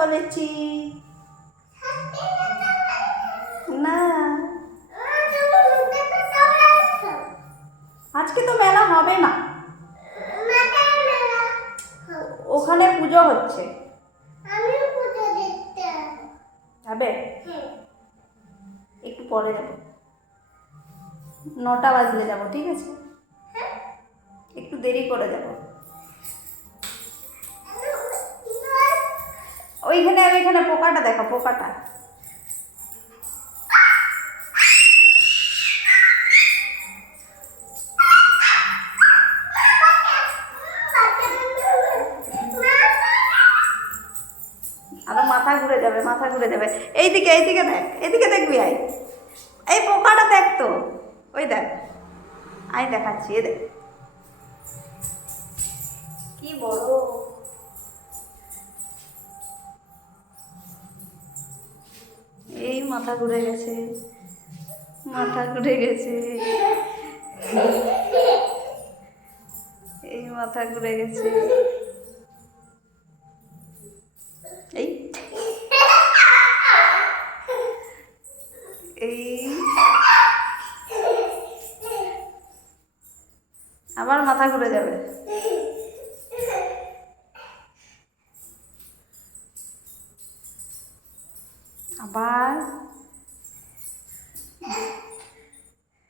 বলেছি না। আজকে তো মেলা হবে না, ওখানে পুজো হচ্ছে। হবে একটু পরে যাব, 9টা বাজলে যাব, ঠিক আছে? একটু দেরি করে যাব। ওইখানে ওইখানে পোকাটা দেখো, পোকাটা। আরো মাথা ঘুরে যাবে, মাথা ঘুরে যাবে। এইদিকে এইদিকে দেখ, এদিকে দেখবি, আয়। এই পোকাটা দেখ তো, ওই দেখ, আয় দেখাচ্ছি, এ দেখ কি বড়। এই মাথা ঘুরে গেছে, মাথা ঘুরে গেছে, এই মাথা ঘুরে গেছে, এই এই আবার মাথা ঘুরে যাবে। আবার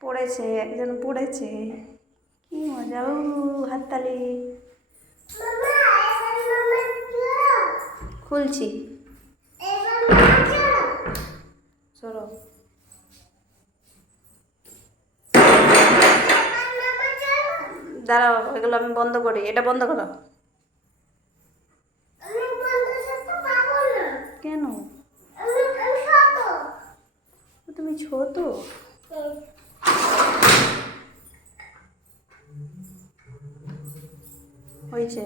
পড়েছে, একজন পড়েছে, কি মজা। ও হাততালি। খুলছি, সরো। দাঁড়াও, এগুলো আমি বন্ধ করি, এটা বন্ধ করো। কেন? তুমি ছোট। হয়েছে,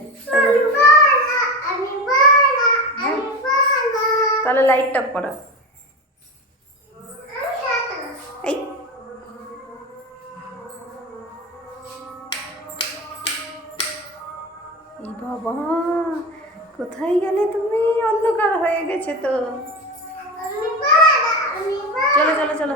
তাহলে লাইটটা করা। এই বাবা, কোথায় গেলে তুমি? অন্ধকার হয়ে গেছে তো। চলো চলো চলো।